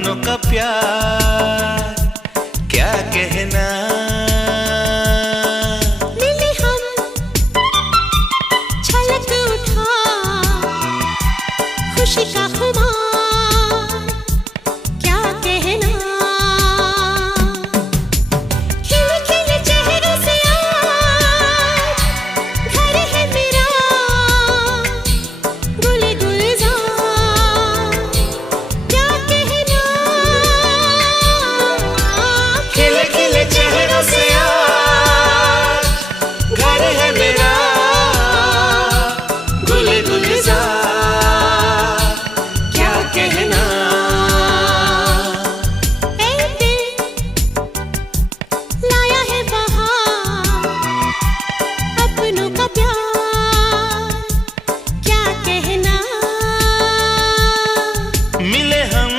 अपनों का प्यार क्या कहना। मिले हम छलक उठा खुशी का खुमार क्या कहना। खिले खिले चेहरों से आज घर है मेरा गुल गुलजार क्या कहना। खिले खिले चेहरों से आज घर है मेरा गुल गुलजार क्या कहना। ऐ दिल लाया है बहार अपनों का प्यार क्या कहना। मिले हम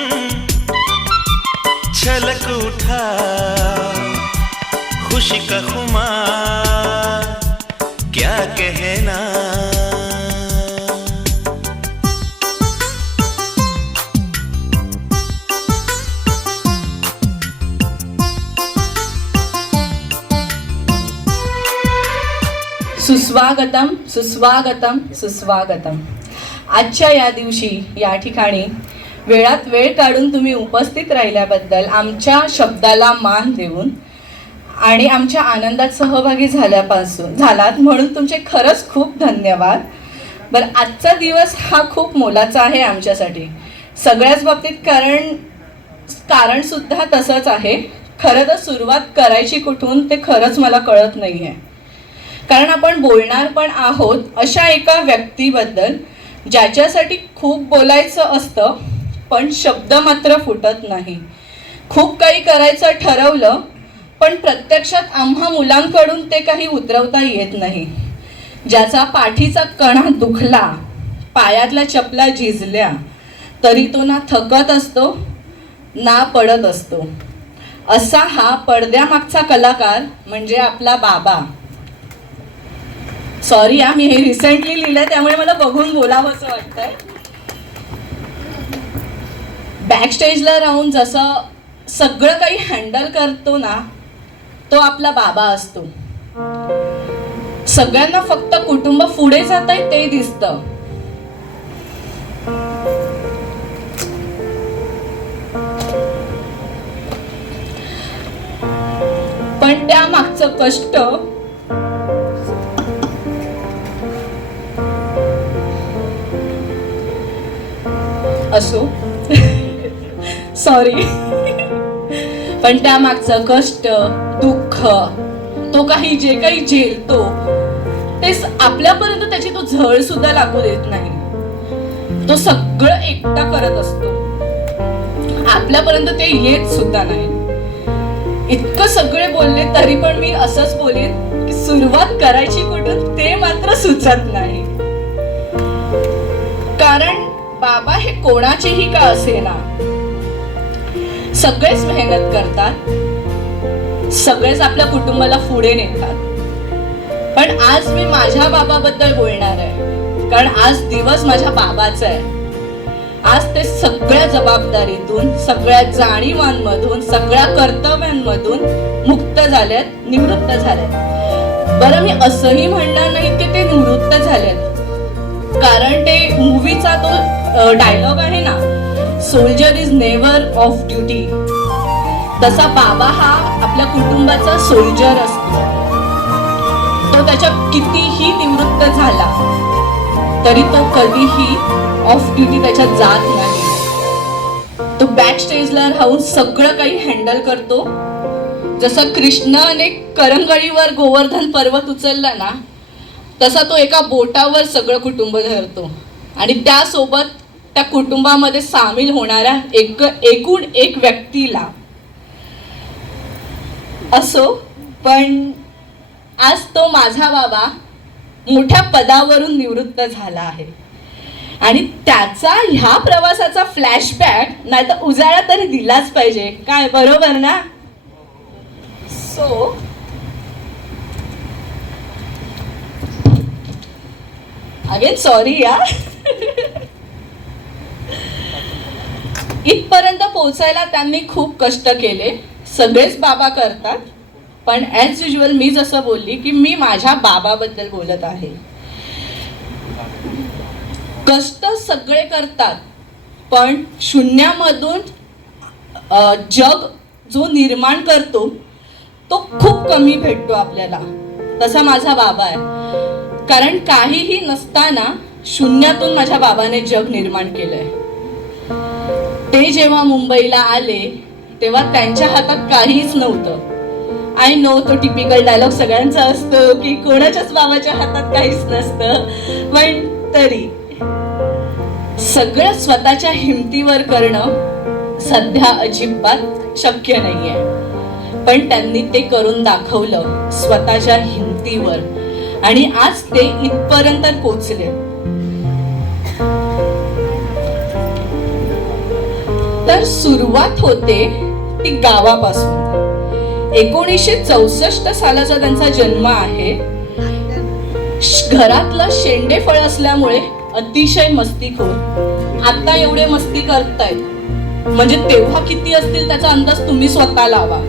छलक उठा खुशी का खुमार क्या कहना। सुस्वागतम सुस्वागतम सुस्वागतम। आजच्या या दिवशी या ठिकाणी वेळात वेळ काढून तुम्ही उपस्थित राहिल्याबद्दल, आमच्या शब्दाला मान देऊन आणि आमच्या आनंदात सहभागी झालात म्हणून तुमचे खरंच खूप धन्यवाद। बरं, आजचा दिवस हा खूप मोलाचा आहे आमच्यासाठी सगळ्याच बाबतीत, कारण सुद्धा तसंच आहे। खरं तर सुरुवात करायची कुठून ते खरंच मला कळत नाही आहे, कारण आपण बोलणार पण आहोत अशा एका व्यक्तीबद्दल ज्याच्यासाठी खूप बोलायचं असतं पण शब्द मात्र फुटत नाही। खूप काही करायचं ठरवलं पण प्रत्यक्षात आम्हा मुलांकडून ते काही उतरवता येत नाही। ज्याचा पाठीचा कणा दुखला, पायातल्या चपला झिजल्या तरी तो ना थकत असतो ना पडत असतो, असा हा पडद्यामागचा कलाकार म्हणजे आपला बाबा। सॉरी मी हे रिसेंटली लिहिलंय त्यामुळे मला बघून बोलावं असं वाटतंय। बॅक स्टेजला राहून जसं सगळं काही हँडल करतो ना तो आपला बाबा असतो। सगळ्यांना फक्त कुटुंब पुढे जात आहे ते दिसतं, पण त्या मागचं कष्ट असो सॉरी पण त्यामागचं कष्ट दुःख तो काही जे काही झेलतो ते आपल्यापर्यंत त्याची तो झळ सुद्धा लागू देत नाही। तो सगळं एकटा करत असतो, आपल्यापर्यंत ते येत सुद्धा नाही। इतकं सगळे बोलले तरी पण मी असंच बोलेन की सुरुवात करायची कुठून ते मात्र सुचत नाही। कारण बाबा हे कोणाचेही का असेना, सगळेच मेहनत करतात, सगळेच आपल्या कुटुंबाला पुढे नेतात। पण आज मी माझ्या बाबाबद्दल बोलणार आहे, कारण आज दिवस माझ्या बाबाचा आहे। आज ते सगळ्या जबाबदारीतून, सगळ्या जाणीवांमधून, सगळ्या कर्तव्यांमधून मुक्त झालेत, निवृत्त झालेत। बरं, मी असंही म्हणणार नाही की ते निवृत्त झालेत, कारण ते मूवीचा तो डायलॉग आहे ना, soldier is never of duty, तसा बाबा हा आपल्या कुटुंबाचा सोल्जर असतो। तो त्याच्या कितीही निवृत्त झाला तरी तो कधीही ऑफ ड्युटी त्याच्यात जात नाही। तो बॅक स्टेजला राहून सगळं काही हँडल करतो। जसं कृष्णाने करंगळीवर गोवर्धन पर्वत उचलला ना तसा तो एका बोटावर सगळं कुटुंब धरतो आणि त्यासोबत त्या कुटुंबामध्ये सामील होणाऱ्या एकूण एक व्यक्तीला। असो, पण आज तो माझा बाबा मोठ्या पदावरून निवृत्त झाला आहे आणि त्याचा ह्या प्रवासाचा फ्लॅशबॅक नाही तर उजाळा तरी दिलाच पाहिजे, काय बरोबर ना? सो अगेन सॉरी यार। इथपर्यंत पोहोचायला त्यांनी खूप कष्ट केले. सगळेच बाबा करतात, पण ॲज युजल मी जसं बोलली की मी माझ्या बाबाबद्दल बोलत आहे. कष्ट सगळे करतात, पण शून्यामधून जग जो निर्माण करतो तो खूप कमी भेटतो आपल्याला. तसा माझा बाबा आहे, कारण काहीही नसताना शून्यातून माझ्या बाबाने जग निर्माण केलंय. ते जेव्हा मुंबईला आले तेव्हा त्यांच्या हातात काहीच नव्हतं. आय नो, तो टिपिकल डायलॉग सगळ्यांचा असतो की कोणाच्याच बाबाच्या हातात काहीच नसतं, पण तरी सगळं स्वतःच्या हिमतीवर करणं सध्या अजिबात शक्य नाहीये. पण त्यांनी ते करून दाखवलं स्वतःच्या हिमतीवर, आणि आज ते इथपर्यंत पोचले. तर सुरुवात होते ती गावापासून. 1964 सालाचा त्यांचा जन्म आहे. घरातलं शेंडेफळ असल्यामुळे अतिशय मस्तीखोर. आता एवढे मस्ती करतायत म्हणजे तेव्हा किती असतील त्याचा अंदाज तुम्ही स्वतः लावा.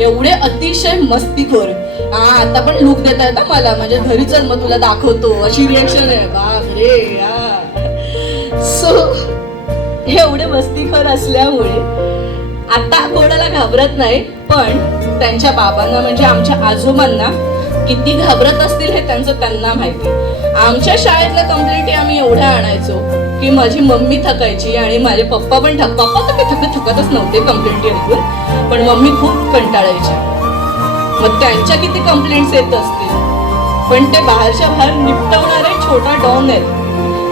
एवढे अतिशय मस्तीखोर. आता पण लुक देता येता मला, माझ्या घरी चल मग तुला दाखवतो, अशी रिएक्शन आहे. बापरे. सो एवढे मस्तीखोर असल्यामुळे आता कोणाला घाबरत नाही, पण त्यांच्या बाबांना म्हणजे आमच्या आजोबांना किती घाबरत असतील हे त्यांना माहिती. आमच्या शाळेतल्या कंप्लेंटी आम्ही एवढ्या आणायचो की माझी मम्मी थकायची आणि माझे पप्पा पण पप्पा तर काही थकतच नव्हते कंप्लेंटी ऐकून, पण मम्मी खूप कंटाळायची. मग त्यांच्या किती कंप्लेंट्स येत असतील, पण ते बाहेरच्या बाहेर निपटवणारे छोटा डॉन आहेत.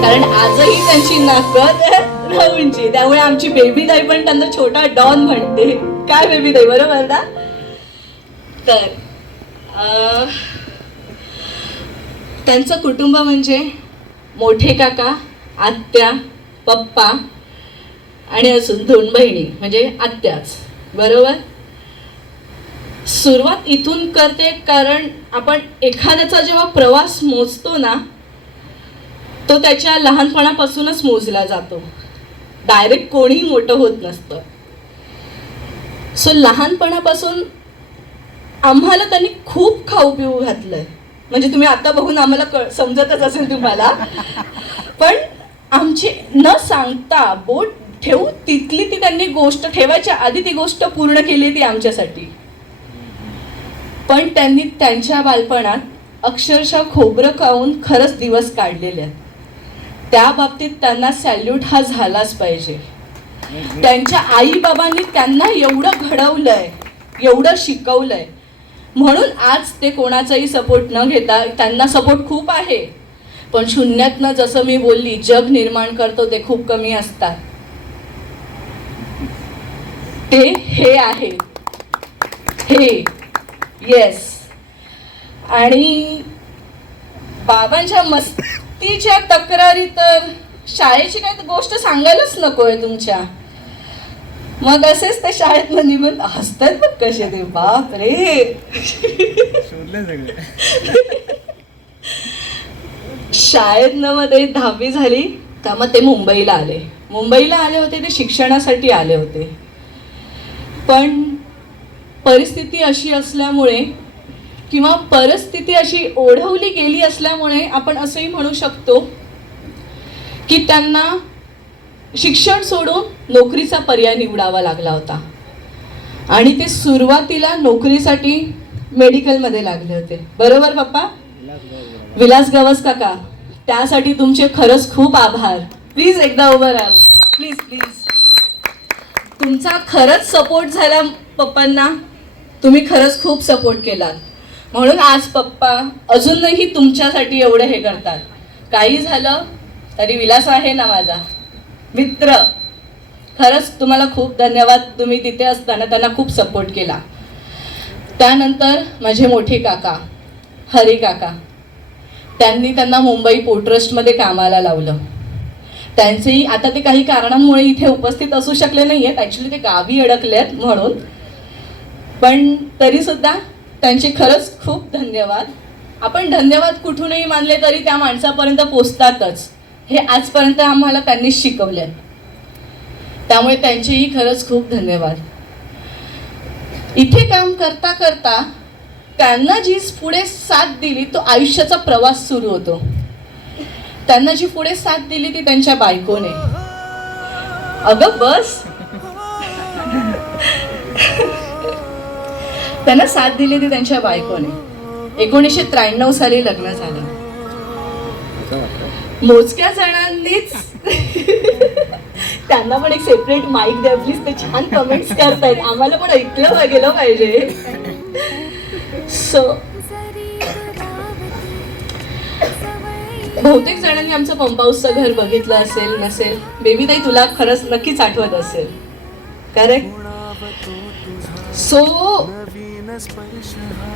कारण आजही त्यांची नाकद राहूनची, त्यामुळे आमची बेबी ताई पण त्यांना छोटा डॉन म्हणते. काय बेबी ताई, बरोबर ना? तर त्यांचं कुटुंब म्हणजे मोठे काका, आत्या, पप्पा आणि अजून 2 बहिणी म्हणजे आत्याच, बरोबर. सुरुवात इथून करते, कारण आपण एखाद्याचा जेव्हा प्रवास मोजतो ना तो त्याच्या लहानपणापासूनच मोजला जातो. डायरेक्ट कोणीही मोठं होत नसतं. सो लहानपणापासून आम्हाला त्यांनी खूप खाऊ पिऊ घातलंय. म्हणजे तुम्ही आता बघून आम्हाला समजतच असेल तुम्हाला, पण आमची न सांगता बोट ठेवू तिथली ती त्यांनी गोष्ट ठेवायच्या आधी ती गोष्ट पूर्ण केली ती आमच्यासाठी. पण त्यांनी त्यांच्या बालपणात अक्षरशः खोबरं खाऊन खरंच दिवस काढलेले आहेत. त्या बाबतीत त्यांना सॅल्यूट हा झालाच पाहिजे. त्यांच्या आई बाबांनी त्यांना एवढं घडवलंय, एवढं शिकवलंय, म्हणून आज ते कोणाचाही सपोर्ट न घेता, त्यांना सपोर्ट खूप आहे पण शून्यातनं जसं मी बोलली जग निर्माण करतो ते खूप कमी असतात. ते हे आहे, हे येस. आणि बाबांच्या मस्तीच्या तक्रारी तर शाळेची काही गोष्ट सांगायलाच नकोय तुमच्या. मग असेच ते शाळेत निघून हसतात बघ कसे ते, बाप रे. शाळेत मध्ये 10वी झाली तर मग ते मुंबईला आले होते. ते शिक्षणासाठी आले होते, पण परिस्थिती अशी असल्यामुळे किंवा परिस्थिती अशी ओढवली गेली असल्यामुळे आपण असंही म्हणू शकतो की त्यांना शिक्षण सोडून नोकरीचा पर्याय निवडावा लागला होता. आणि ते सुरुवातीला नोकरीसाठी मेडिकलमध्ये लागले होते, बरोबर पप्पा? विलास गवस काका, त्यासाठी तुमचे खरंच खूप आभार. प्लीज एकदा उभं राहा, प्लीज प्लीज. तुमचा खरंच सपोर्ट झाला पप्पांना, तुम्ही खरंच खूप सपोर्ट केलात, म्हणून आज पप्पा अजूनही तुमच्यासाठी एवढं हे करतात. काही झालं तरी विलास आहे ना माझा मित्र, खरंच तुम्हाला खूप धन्यवाद. तुम्ही तिथे असताना त्यांना खूप सपोर्ट केला. त्यानंतर माझे मोठे काका हरी काका, त्यांनी त्यांना मुंबई पोर्ट ट्रस्टमध्ये कामाला लावलं. त्यांचेही आता ते काही कारणांमुळे इथे उपस्थित असू शकले नाही आहेत, ॲक्च्युली ते गावी अडकले आहेत म्हणून, पण तरीसुद्धा त्यांचे खरंच खूप धन्यवाद. आपण धन्यवाद कुठूनही मानले तरी त्या माणसापर्यंत पोचतातच, हे आजपर्यंत आम्हाला त्यांनी शिकवले. त्यामुळे त्यांचेही खरंच खूप धन्यवाद. इथे काम करता करता त्यांना जी पुढे साथ दिली तो आयुष्याचा प्रवास सुरू होतो. त्यांना जी पुढे साथ दिली ती त्यांच्या बायकोने. अगं बस. त्यांना साथ दिली ती त्यांच्या बायकोने. 1993 साली लग्न झालं. मोजक्या जणांनीच त्यांना पण एक सेपरेट माईक द्या प्लीज. ते छान कमेंट्स करतायत, आम्हाला पण ऐकलं गेलं पाहिजे. सो बहुतेक जणांनी आमचं पंप हाऊसचं घर बघितलं असेल नसेल. बेबी ताई तुला खरंच नक्कीच आठवत असेल, करेक्ट? सो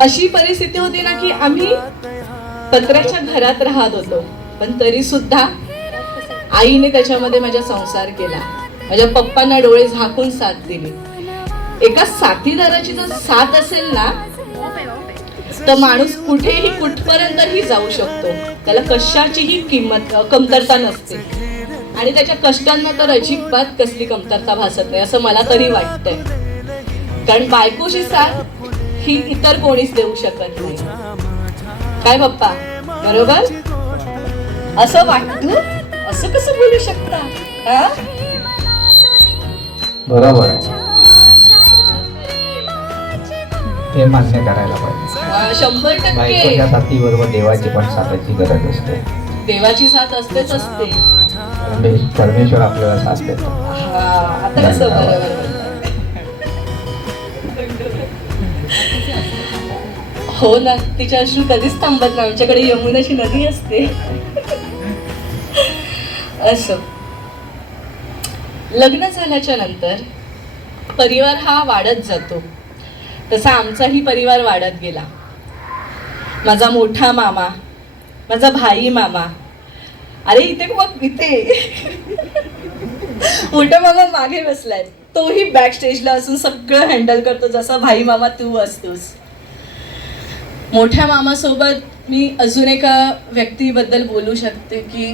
अशी परिस्थिती होती ना की आम्ही पत्र्याच्या घरात राहत होतो, पण तरी सुद्धा आईने त्याच्यामध्ये माझा संसार केला. माझ्या पप्पांना डोळे झाकून साथ दिली. एका साथीदाराची जर साथ असेल ना तर माणूस कुठेही कुठपर्यंतही जाऊ शकतो. त्याला कशाचीही कमतरता नसते आणि त्याच्या कष्टांना तर अजिबात कसली कमतरता भासत नाही असं मला तरी वाटतंय. कारण बायकोची साथ ही इतर कोणीच देऊ शकत नाही. काय पप्पा, बरोबर? असं वाटतं? असं कसं बोलू शकता? हा? बरोबर आहे, ते मान्य करायला पाहिजे. 100% बायकोच्या साथीबरोबर देवाची पण साथाची गरज असते. देवाची साथ असतेच असते. परमेश्वर आपल्याला साथ देतो. आता कसं बरोबर? हो ना, तिच्या अश्रू कधीच थांबत नाही. आमच्याकडे यमुनाची नदी असते. असं लग्न झाल्याच्या नंतर परिवार हा वाढत जातो. तसा आमचाही परिवार वाढत गेला. माझा मोठा मामा, माझा भाई मामा, अरे इथे बघ इथे मोठा मामा मागे बसलाय. तोही बॅक स्टेजला असून सगळं हँडल करतो जसा भाई मामा तू असतोस. मोठ्या मामासोबत मी अजून एका व्यक्तीबद्दल बोलू शकते की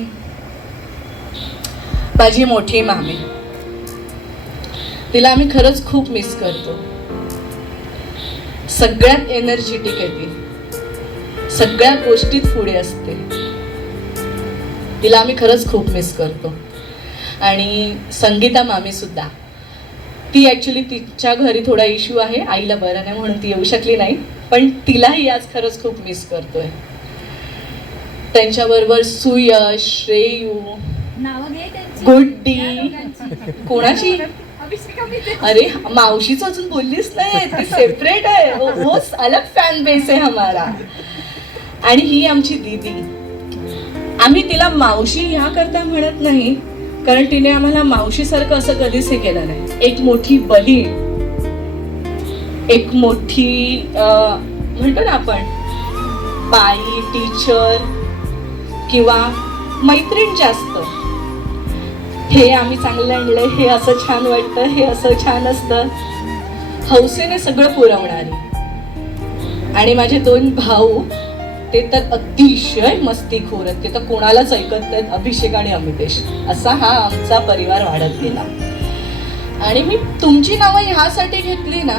माझी मोठी मामी. तिला आम्ही खरंच खूप मिस करतो. सगळ्यात एनर्जेटिक आहे ती, सगळ्या गोष्टीत पुढे असते. तिला आम्ही खरंच खूप मिस करतो. आणि संगीता मामी सुद्धा, ती ॲक्च्युली तिच्या घरी थोडा इश्यू आहे, आईला बरं नाही म्हणून ती येऊ शकली नाही, पण तिलाही आज खरंच खूप मिस करतोय. त्यांच्याबरोबर सुयश, श्रेयू, गुड्डी, कोणाची? अरे मावशीच अजून बोललीच नाही, ती सेपरेट आहे, वो अलग फॅन बेस आहे हमारा. आणि ही आमची दीदी. आम्ही तिला मावशी ह्या करता म्हणत नाही कारण तिने आम्हाला मावशीसारखं असं कधीच हे केलं नाही. एक मोठी बहीण, एक मोठी म्हणतो ना आपण बाई, टीचर किंवा मैत्रीण जास्त. हे आम्ही चांगलं आणलंय, हे असं छान वाटतं, हे असं छान असतं, हौसेने सगळं पुरवणारी. आणि माझे 2 भाऊ ते तर अतिशय मस्तीखोर आहेत. ते तर कोणालाच ऐकत नाहीत, अभिषेक आणि अमितेश. असा हा आमचा परिवार वाढत गेला. आणि मी तुमची नावं ह्यासाठी घेतली ना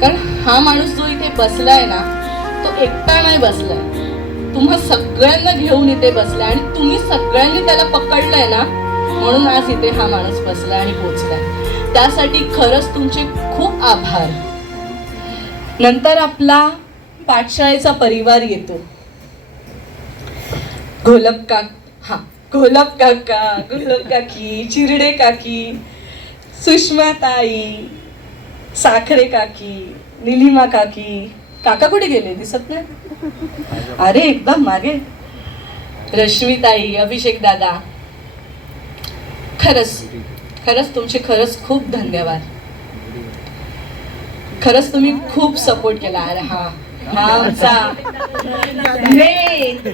कारण हा माणूस जो इथे बसलाय ना तो एकटा नाही बसलाय, तुम्हा सगळ्यांना घेऊन इथे बसलाय आणि तुम्ही सगळ्यांनी त्याला पकडलंय ना म्हणून आज इथे हा माणूस बसलाय आणि पोचलाय. त्यासाठी खरंच तुमचे खूप आभार. नंतर आपला पाठशाळेचा परिवार येतो. घोलप काका, घोलप काकी, चिरडे काकी, सुषमा ताई, साखरे काकी, निलिमा काकी. काका कुठे गेले दिसत नाही? अरे एकदम मागे. रश्मी ताई, अभिषेक दादा, खरंच तुमचे खरंच खूप धन्यवाद. खरंच तुम्ही खूप सपोर्ट केला. अरे हा आमचा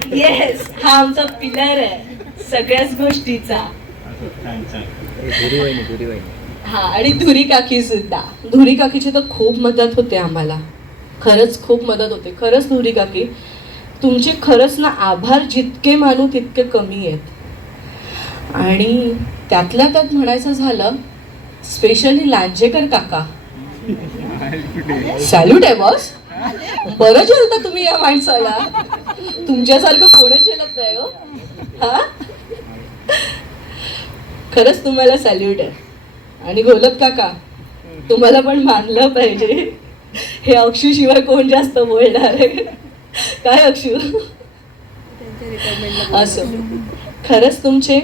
येस, हा आमचा पिलर आहे सगळ्याच गोष्टीचा. हा आणि धुरी काकी सुद्धा. धुरी काकीची तर खूप मदत होते आम्हाला, खरंच खूप मदत होते. खरंच धुरी काकी तुमचे खरंच ना आभार जितके मानू तितके कमी आहेत. आणि त्यातल्या त्यात म्हणायचं झालं स्पेशली लांजेकर काका. सॅल्यूट आहे बॉस. बरं जेलता तुम्ही या माणसाला. तुमच्यासारखं कोणच जेलत नाही हो. हा, खरंच तुम्हाला सॅल्यूट आहे. आणि घोलप काका, तुम्हाला पण मानलं पाहिजे. हे अक्षू शिवाय कोण जास्त बोलणार आहे. काय अक्षू. असो, खरंच तुमचे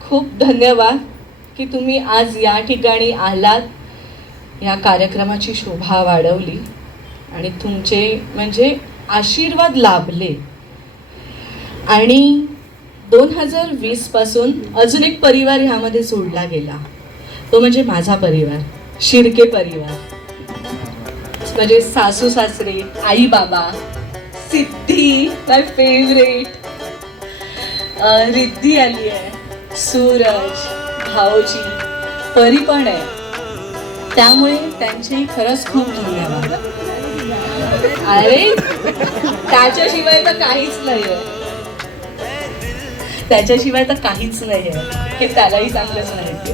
खूप धन्यवाद की तुम्ही आज या ठिकाणी आलात, या कार्यक्रमाची शोभा वाढवली आणि तुमचे म्हणजे आशीर्वाद लाभले. आणि 2020 पासून अजून एक परिवार ह्यामध्ये जोडला गेला, तो म्हणजे माझा परिवार, शिर्के परिवार. म्हणजे सासू सासरे, आई बाबा, सिद्धी माय फेवरेट, रिद्धी आली आहे, सूरज, भाऊजी, परी पण आहे. त्यामुळे त्यांचे खरंच खूप धन्यवाद. अरे त्याच्याशिवाय तर काहीच नाही आहे. त्याच्याशिवाय तर काहीच नाही आहे हे त्यालाही चांगलंच माहिती.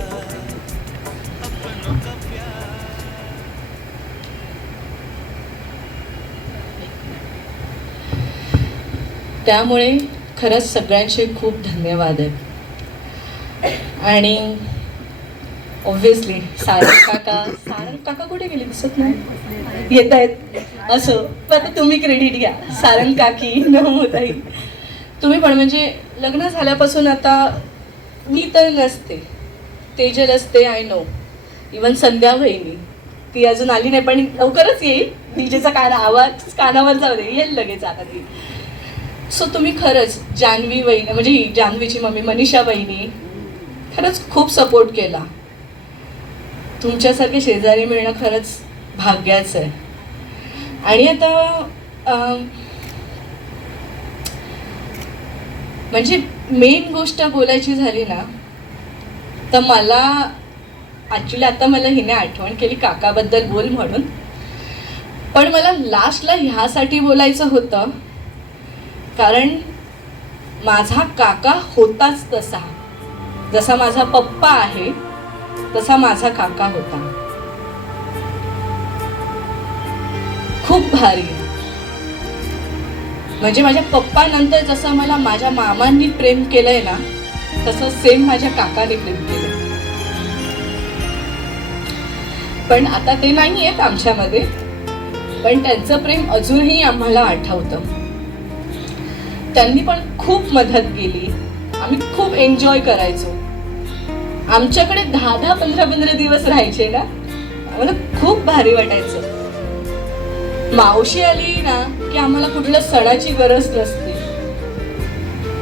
त्यामुळे खरंच सगळ्यांचे खूप धन्यवाद आहेत. आणि ऑब्व्हियसली सारंग काका कुठे गेले, दिसत नाही, येत आहेत. असं पण आता तुम्ही क्रेडिट घ्या. सारंग काकी, नमोताई, तुम्ही पण म्हणजे लग्न झाल्यापासून आता मी तर नसते, तेजल असते, आय नो. इवन संध्या बहिणी, ती अजून आली नाही पण लवकरच येईल. डीजेचा आवाज कानावर जाऊ दे, येईल लगेच आता ती. सो तुम्ही खरंच, जान्हवी बहिणी म्हणजे जान्हवीची मम्मी मनीषा बहिणी, खरंच खूप सपोर्ट केला. तुमच्यासारखे शेजारी मिळणं खरंच भाग्याचं आहे. आणि आता म्हणजे मेन गोष्ट बोलायची झाली ना, तर मला ॲक्च्युली आता मला हिने आठवण केली काकाबद्दल बोल म्हणून. पण मला लास्टला ह्यासाठी बोलायचं होतं कारण माझा काका होताच तसा. जसा माझा पप्पा आहे तसा माझा काका होता. खूप भारी. म्हणजे माझ्या पप्पानंतर जसं मला माझ्या मामांनी प्रेम केलंय ना, तसं सेम माझ्या काकाने प्रेम केलंय. पण आता ते नाही आहेत आमच्यामध्ये, पण त्यांचं प्रेम अजूनही आम्हाला आठवतं. त्यांनी पण खूप मदत केली. आम्ही खूप एन्जॉय करायचो. आमच्याकडे 10-15 दिवस राहायचे ना, आम्हाला खूप भारी वाटायचं. मावशी आली ना की आम्हाला कुठल्या सणाची गरज नसते.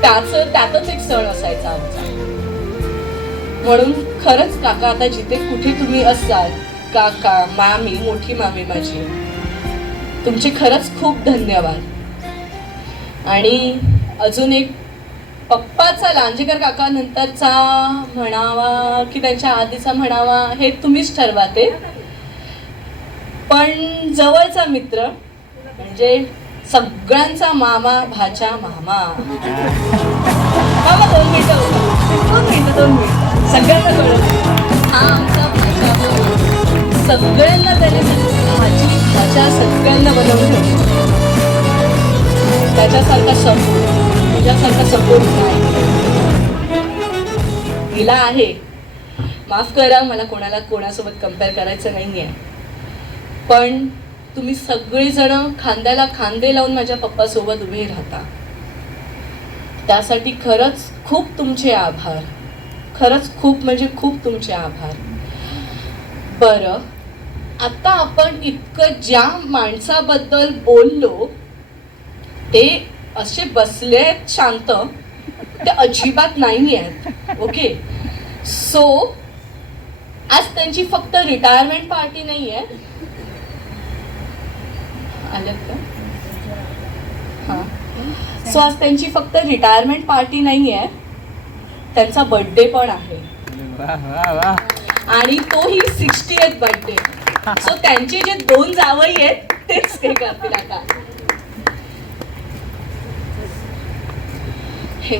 त्यातच एक सण असायचा आमचा. म्हणून खरंच काका, आता जिथे कुठे तुम्ही असाल, काका, मामी, मोठी मामी माझी, तुमचे खरंच खूप धन्यवाद. आणि अजून एक, पप्पाचा लांजेकर काका नंतरचा म्हणावा की त्यांच्या आधीचा म्हणावा हे तुम्हीच ठरवा ते. पण जवळचा मित्र म्हणजे सगळ्यांचा मामा, भाचा, मामा. 2 मिनिटं सगळ्यांना कळत. हा आमचा भाचा, सगळ्यांना त्याने भाजी भाच्या सगळ्यांना बनवून ठेवतो. त्याच्यासारखा सपोर्ट, तुझ्यासारखा सपोर्ट नाही. तिला आहे. माफ करा, मला कोणासोबत कम्पेअर करायचं नाही आहे. पण तुम्ही सगळेजण खांद्याला खांदे लावून माझ्या पप्पासोबत उभे राहता. त्यासाठी खरंच खूप तुमचे आभार. खरंच खूप म्हणजे खूप तुमचे आभार. बरं, आता आपण इतकं ज्या माणसाबद्दल बोललो ते असे बसले आहेत शांत, ते अजिबात नाही आहेत. ओके, सो आज त्यांची फक्त रिटायरमेंट पार्टी नाही आहे. आलं का? हां, सो आज त्यांची फक्त रिटायरमेंट पार्टी नाही आहे, त्यांचा बर्थडे पण आहे. आणि तोही 60th बर्थडे. सो त्यांचे जे 2 जावई आहेत तेच ते करतील आता. हे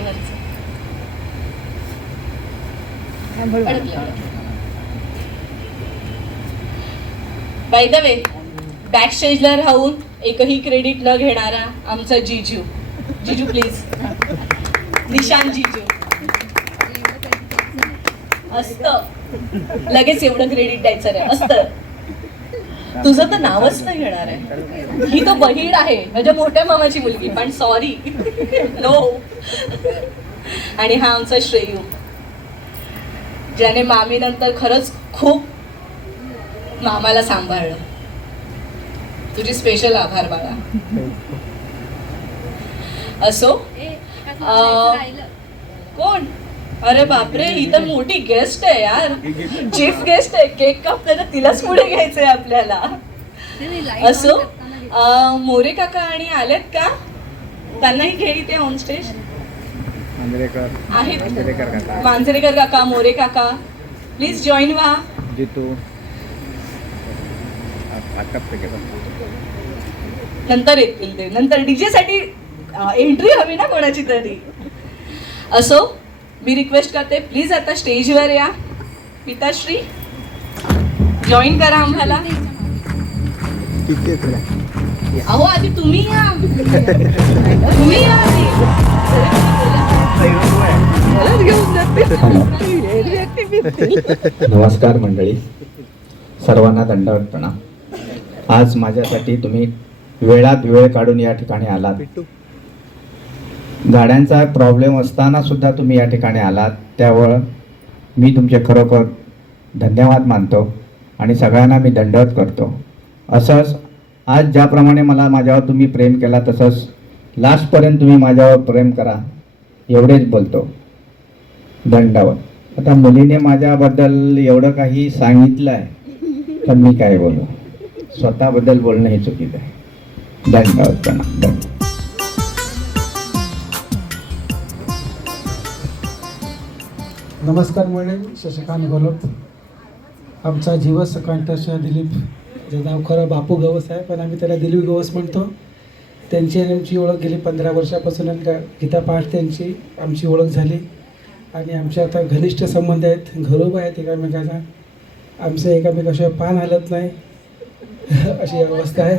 बाय द वे, बॅक स्टेजला राहून एकही क्रेडिट न घेणारा आमचा जिजू. जिजू प्लीज. निशांत जिजू असतं, लगेच एवढं क्रेडिट द्यायचं नाही असतं. तुझं तर नावच नाही घेणार आहे. ही तो बहीण आहे, म्हणजे मोठ्या मामाची मुलगी, पण सॉरी नो. आणि हा आमचा श्रेयू, ज्याने मामीनंतर खरंच खूप मामाला सांभाळलं. तुझी स्पेशल आभार बाळा. असो कोण? अरे बापरे, ही तर मोठी गेस्ट आहे यार, चीफ गेस्ट आहे. केक कापताना तिलाच पुढे घ्यायचंय आपल्याला. असो, मोरे काका आणि आलेत का? त्यांनाही घे इथे ऑन स्टेज. आहेत मांजरेकर काका, मोरे काका, प्लीज जॉईन व्हा. नंतर येतील ते, नंतर डीजे साठी एंट्री हवी ना कोणाची तरी. असो, मी रिक्वेस्ट करते प्लीज आता स्टेजवर या. पिताश्री जॉईन करा आम्हाला. अहो आधी तुम्ही या, तुम्ही या आधी. नमस्कार मंडळी, सर्वांना दंडवत प्रणाम. आज माझ्यासाठी तुम्ही वेळात वेळ काढून या ठिकाणी आलात. गाड्यांचा प्रॉब्लेम असताना सुद्धा तुम्ही या ठिकाणी आलात, त्यावर मी तुमचे खरोखर धन्यवाद मानतो आणि सगळ्यांना मी दंडवत करतो. असंच आज ज्याप्रमाणे माझ्यावर तुम्ही प्रेम केला, तसंच लास्टपर्यंत तुम्ही माझ्यावर प्रेम करा, एवढेच बोलतो. दंडवत. आता मुलीने माझ्याबद्दल एवढं काही सांगितलं आहे, तर मी काय बोलू? स्वतःबद्दल बोलणं हे चुकीचं आहे. दंडवत प्रणाम. दंड. नमस्कार मंडळी, शशिकांत गोलप. आमचा जीवस कंठस्थ दिलीप, जे नाव खरं बापू गवस आहे, पण आम्ही त्याला दिलीप गवस म्हणतो. त्यांची आणि आमची ओळख गेली 15 वर्षापासून. गीता पाठ त्यांची आमची ओळख झाली आणि आमचे आता घनिष्ठ संबंध आहेत, घरोबा आहेत एकामेकाचा. आमचं एकामेकाशिवाय पान हलत नाही अशी अवस्था आहे.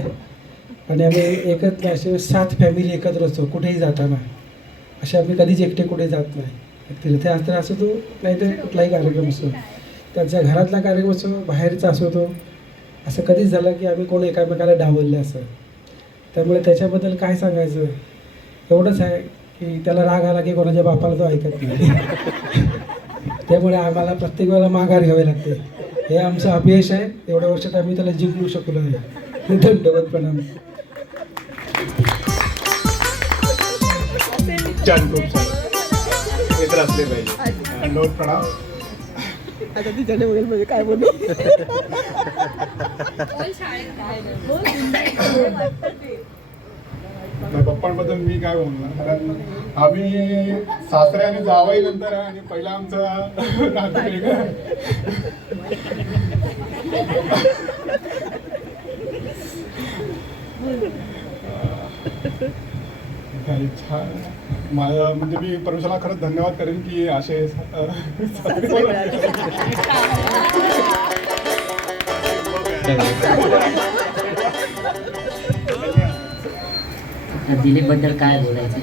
आणि आम्ही एकत्र असे 7 फॅमिली एकत्र असतो कुठेही जाताना. असे आम्ही कधीच एकटे कुठे जात नाही. तीर्थयात्रा असो तो, नाहीतर कुठलाही कार्यक्रम असो, त्यांच्या घरातला कार्यक्रम असो, बाहेरचा असो तो, असं कधीच झालं की आम्ही कोण एकामेकाला डावललं असं. त्यामुळे त्याच्याबद्दल काय सांगायचं, एवढंच आहे की त्याला राग आला की कोणाच्या बापाला तो ऐकत नाही. त्यामुळे आम्हाला प्रत्येक वेळेला माघार घ्यावी लागते. हे आमचं अपयश आहे. एवढ्या वर्षात आम्ही त्याला जिंकू शकलो नाही. दंडवत प्रणाम. छान, खूप छान. मित्र असले पाहिजे. दंडवत प्रणाम. आता तिच्याकडे बघेल म्हणजे काय बोलू. पप्पांबद्दल मी काय बोलणार, कारण आम्ही सासरे आणि जावई नंतर आहे आणि पहिला आमचा नातं वेगळं आहे. काही छान. माझं म्हणजे मी परमेश्वराला खरंच धन्यवाद करेन की असे दिलीपबद्दल काय बोलायचं,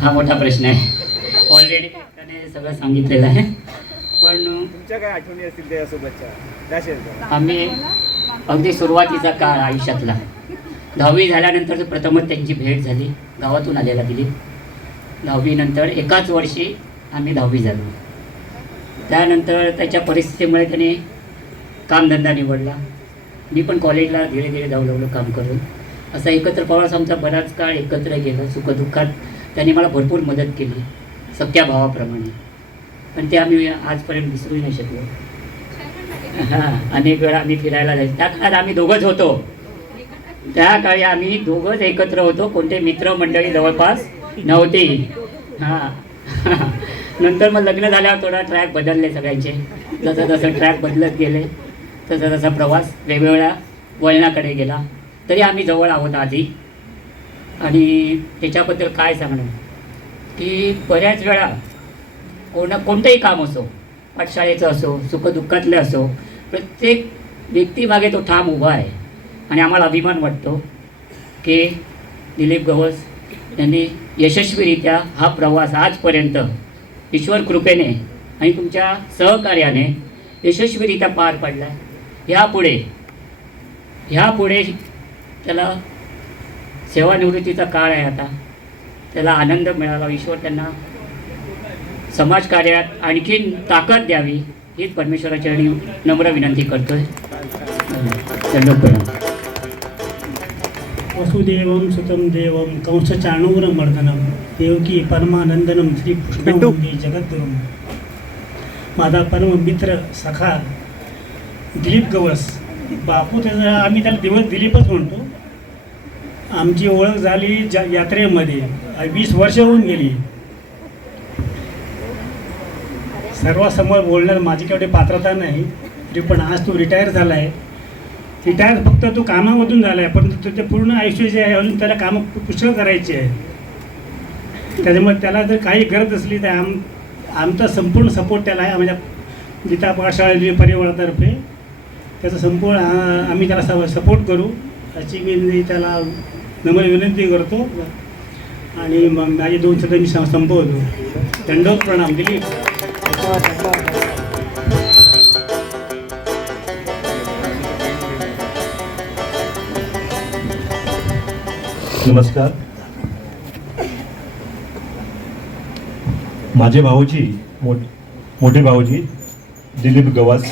हा मोठा प्रश्न आहे. ऑलरेडी त्याने सगळं सांगितलेलं आहे. पण तुमच्या काय आठवणी असतील त्यासोबतच्या त्या शेअर करा. आम्ही अगदी सुरुवातीचा काळ आयुष्यातला, 10वी झाल्यानंतर प्रथमच त्यांची भेट झाली. गावातून आलेला दिलीप. 10वी नंतर एकाच वर्षी आम्ही 10वी झालो. त्यानंतर त्याच्या परिस्थितीमुळे त्याने कामधंदा निवडला. मी पण कॉलेजला धीरे धीरे जाऊ लागलो काम करून. असा एकत्र प्रवास आमचा बराच काळ एकत्र गेला. सुखदुःखात त्यांनी मला भरपूर मदत केली, सख्या भावाप्रमाणे. पण ते आम्ही आजपर्यंत विसरू नाही शकलो. हां, अनेक वेळा आम्ही फिरायला जायचो. त्या काळात आम्ही दोघंच होतो. त्या काळी आम्ही दोघंच एकत्र होतो. कोणते मित्रमंडळी जवळपास नव्हती. हां, नंतर मग लग्न झाल्यावर थोडा ट्रॅक बदलले सगळ्यांचे. जसं जसं ट्रॅक बदलत गेले तसा तसा प्रवास वेगवेगळ्या वळणाकडे गेला. तरी आम्ही जवळ आहोत आधी. आणि त्याच्याबद्दल काय सांगणं की बऱ्याच वेळा कोणतंही काम असो, पाठशाळेचं असो, सुखदुःखातलं असो, प्रत्येक व्यक्तीमागे तो ठाम उभा आहे आणि आम्हाला अभिमान वाटतो की दिलीप गवस यांनी यशस्वीरित्या हा प्रवास आजपर्यंत ईश्वर कृपेने आणि तुमच्या सहकार्याने यशस्वीरित्या पार पाडला. ह्यापुढे त्याला सेवानिवृत्तीचा काळ आहे. आता त्याला आनंद मिळाला. ईश्वर त्यांना समाजकार्यात आणखीन ताकद द्यावी हीच परमेश्वराच्या नम्र विनंती करतोय. धन्यवाद. वसुदेवं सुतं देवं कंसचाणूरमर्दनं देवकी परमानंदनं श्रीकृष्णवंदे जगद्गुरुं. माझा परम मित्र सखा दिलीप गवस बापू, त्याचा आम्ही त्याला दिलीपच म्हणतो. आमची ओळख झाली यात्रेमध्ये 20 वर्ष होऊन गेली. सर्वांसमोर बोलण्यात माझी केवढी पात्रता नाही, तरी पण आज तो रिटायर झाला आहे. रिटायर फक्त तो कामामधून झाला आहे, पण त्याचे पूर्ण आयुष्य जे आहे अजून त्याला कामं पुष्कळ करायची आहे. त्याच्यामुळे त्याला जर काही गरज असली तर आमचा संपूर्ण सपोर्ट त्याला आहे. आमच्या गीता पाठशाळा परिवारातर्फे त्याचा संपूर्ण आम्ही त्याला सपोर्ट करू अशी मी त्याला नम्र विनंती करतो. आणि मग माझे 2 शब्द मी संपवतो. दंडवत प्रणाम. दिलीप. नमस्कार. माझे भाऊजी मोठे भाऊजी दिलीप गवस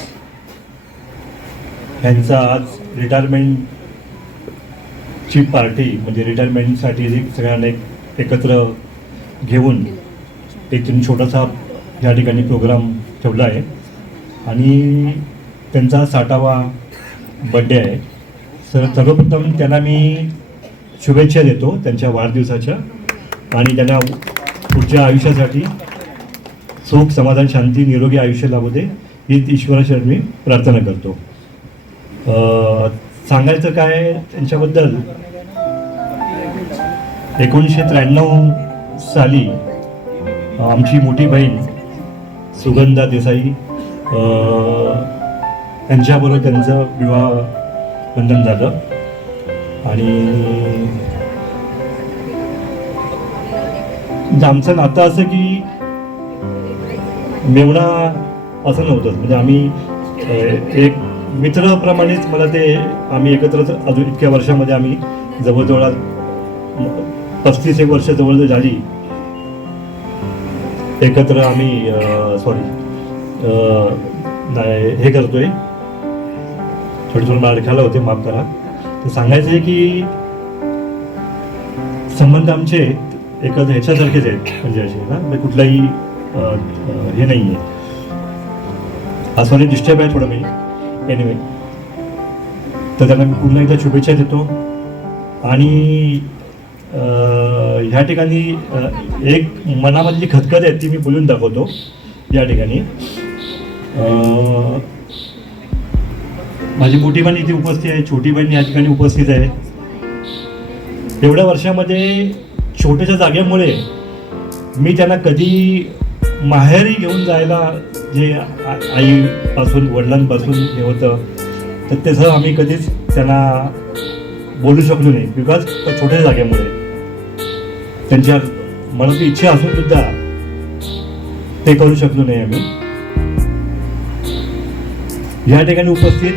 यांचा आज रिटायरमेंटची पार्टी म्हणजे रिटायरमेंटसाठी सगळ्यांना एकत्र घेऊन एक छोटासा या ठिकाणी प्रोग्राम ठेवला आहे आणि त्यांचा 60वा बड्डे आहे. सर्वप्रथम त्यांना मी शुभेच्छा देतो त्यांच्या वाढदिवसाच्या आणि त्यांना पुढच्या आयुष्यासाठी सुख समाधान शांती निरोगी आयुष्य लाभू दे ही ईश्वराचरणी मी प्रार्थना करतो. सांगायचं काय त्यांच्याबद्दल, 1993 साली आमची मोठी बहीण सुगंधा देसाई यांच्याबरोबर त्यांचं विवाह बंधन झालं आणि आमचं नातं असं की मेवणा असं नव्हतं. म्हणजे आम्ही एक मित्रप्रमाणेच मला ते आम्ही एकत्र अजून इतक्या वर्षामध्ये आम्ही जवळजवळ 35 वर्ष जवळजवळ झाली एकत्र आम्ही हे करतोय. थोडे मार्खाला होते, माफ करा. तर सांगायचं आहे की संबंध आमचे एखाद्या ह्याच्यासारखेच आहेत, म्हणजे असे ना कुठलाही हे नाही आहे. असं डिस्टर्ब आहे थोडं मी एनिवे. तर त्यांना मी पुन्हा एकदा शुभेच्छा देतो आणि ह्या ठिकाणी एक मनामधली जी खतखत आहे ती मी बोलून दाखवतो या ठिकाणी. माझी मोठी बहीण इथे उपस्थित आहे, छोटी बहीण या ठिकाणी उपस्थित आहे. एवढ्या वर्षामध्ये छोट्याशा जागेमुळे मी त्यांना कधी माहेरी घेऊन जायला जे आईपासून वडिलांपासून हे होतं तर त्याचं आम्ही कधीच त्यांना बोलू शकलो नाही. बिकॉज छोट्या जागेमुळे त्यांच्या मनाची इच्छा असून सुद्धा ते करू शकलो नाही आम्ही. या ठिकाणी उपस्थित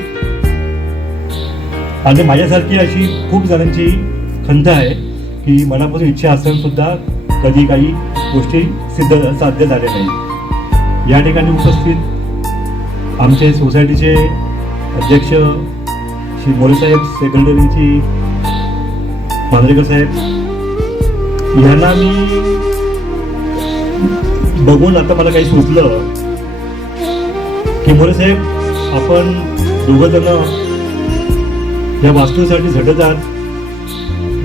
आणि माझ्यासारखी अशी खूप जणांची खंत आहे की मनापासून इच्छा असून सुद्धा कधी काही गोष्टी साध्य झाल्या नाही. या ठिकाणी उपस्थित आमचे सोसायटीचे अध्यक्ष श्री मोरेसाहेब, सेक्रेटरीची मांजरेकर साहेब, यांना मी बघून आता मला काही सुचलं की मोरेसाहेब आपण दोघं जण या वास्तूसाठी झटत आहात.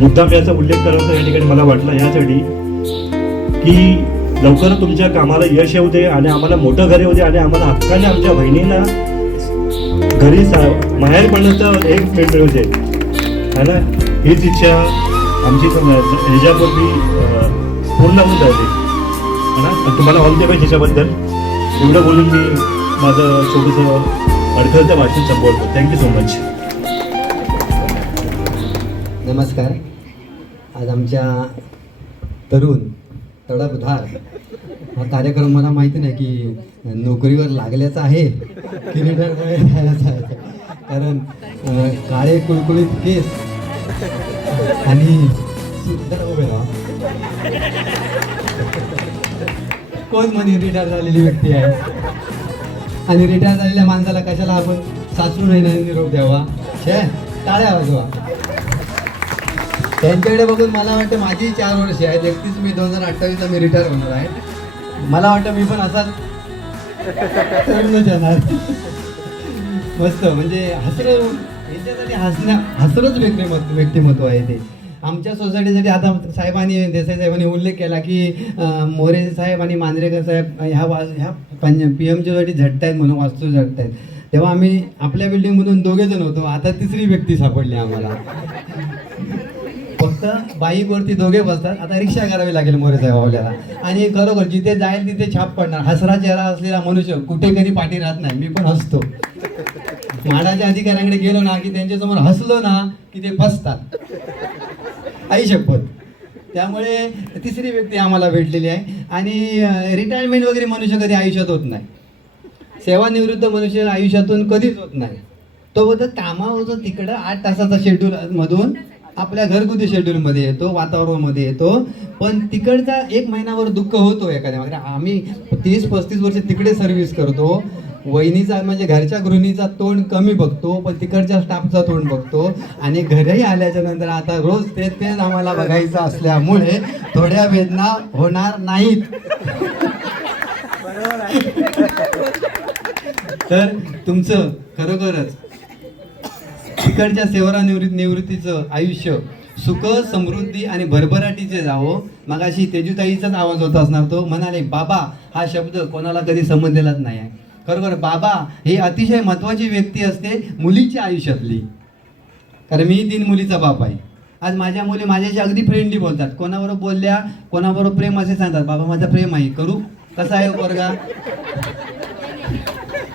मुद्दाम याचा उल्लेख करायचा या ठिकाणी मला वाटला यासाठी की लवकर तुमच्या कामाला यश येऊ दे आणि आम्हाला मोठं घर येऊ दे आणि आम्हाला हक्काने आमच्या बहिणींना घरी माहेर पडण्याचं एक वेळ मिळू दे है ना. हीच इच्छा आमची ह्याच्यापूर्वी पूर्ण होऊन जाते है ना. तुम्हाला ऑल द बेस्ट ह्याच्याबद्दल एवढं बोलून मी माझं छोटंसं अडखळत्या भाषेत संबोधतो. Thank you so much. नमस्कार. आज आमच्या तरुण तडफदार हा कार्यक्रम मला माहिती नाही की नोकरीवर लागल्याचा आहे की रिटायर झाल्याचा आहे, कारण काळे कुळकुळीत केस आणि सुंदर उभे राहा. कोण म्हणे रिटायर झालेली व्यक्ती आहे, आणि रिटायर झालेल्या माणसाला कशाला आपण साचून नाही निरोप द्यावा. छे, टाळ्या वाजवा. त्यांच्याकडे बघून मला वाटतं माझी 4 वर्ष आहेत. 31 मे 2028ला मी रिटायर होणार आहे. मला वाटतं मी पण असाच तरुणच येणार. मस्त, म्हणजे हसरं यांच्यासाठी हसरंच व्यक्तिमत्व आहे ते. आमच्या सोसायटीसाठी आता देसाई साहेबांनी उल्लेख केला की मोरे साहेब आणि मांजरेकर साहेब ह्या PMच्यासाठी झटत आहेत म्हणून, वास्तू झटत आहेत. तेव्हा आम्ही आपल्या बिल्डिंगमधून 2 जण होतो, आता 3री व्यक्ती सापडली आम्हाला. फक्त बाईकवरती 2 बसतात. आता रिक्षा करावी लागेल मोरे साहेब आपल्याला. आणि खरोखर जिथे जाईल तिथे छाप पडणार. हसरा चेहरा असलेला मनुष्य कुठे कधी पाठी राहत नाही. मी पण हसतो. म्हाडाच्या अधिकाऱ्यांकडे गेलो ना की त्यांच्यासमोर हसलो ना की ते फसतात. आई शपथ. त्यामुळे 3री व्यक्ती आम्हाला भेटलेली आहे. आणि रिटायरमेंट वगैरे मनुष्य कधी आयुष्यात होत नाही. सेवानिवृत्त मनुष्य आयुष्यातून कधीच होत नाही. तो बोलतो कामावर तिकडं 8 तासाचा शेड्यूलमधून आपल्या घरगुती शेड्यूलमध्ये येतो, वातावरणामध्ये येतो. पण तिकडचा 1 महिनाभर दुःख होतो एखाद्या मागे. आम्ही 30-35 वर्ष तिकडे सर्व्हिस करतो. वहिनीचा म्हणजे घरच्या गृहिणीचा तोंड कमी बघतो, पण तिकडच्या स्टाफचा तोंड बघतो. आणि घरी आल्याच्या नंतर आता रोज तेच आम्हाला बघायचं असल्यामुळे थोड्या वेदना होणार नाहीत. तर तुमचं खरोखरच तिकडच्या निवृत्तीचं आयुष्य सुख समृद्धी आणि भरभराटीचे जावं. मगाशी तेजूताईचाच आवाज होता असणार. तो म्हणाले बाबा हा शब्द कोणाला कधी समजलेलाच नाही आहे. खरोखर बाबा ही अतिशय महत्त्वाची व्यक्ती असते मुलीच्या आयुष्यातली. कारण मी 3 मुलीचा बाप आहे. आज माझ्या मुली माझ्याशी अगदी फ्रेंडली बोलतात. कोणाबरोबर बोलल्या, कोणाबरोबर प्रेम असे सांगतात, बाबा माझं प्रेम आहे, करू, कसा आहे पोरगा,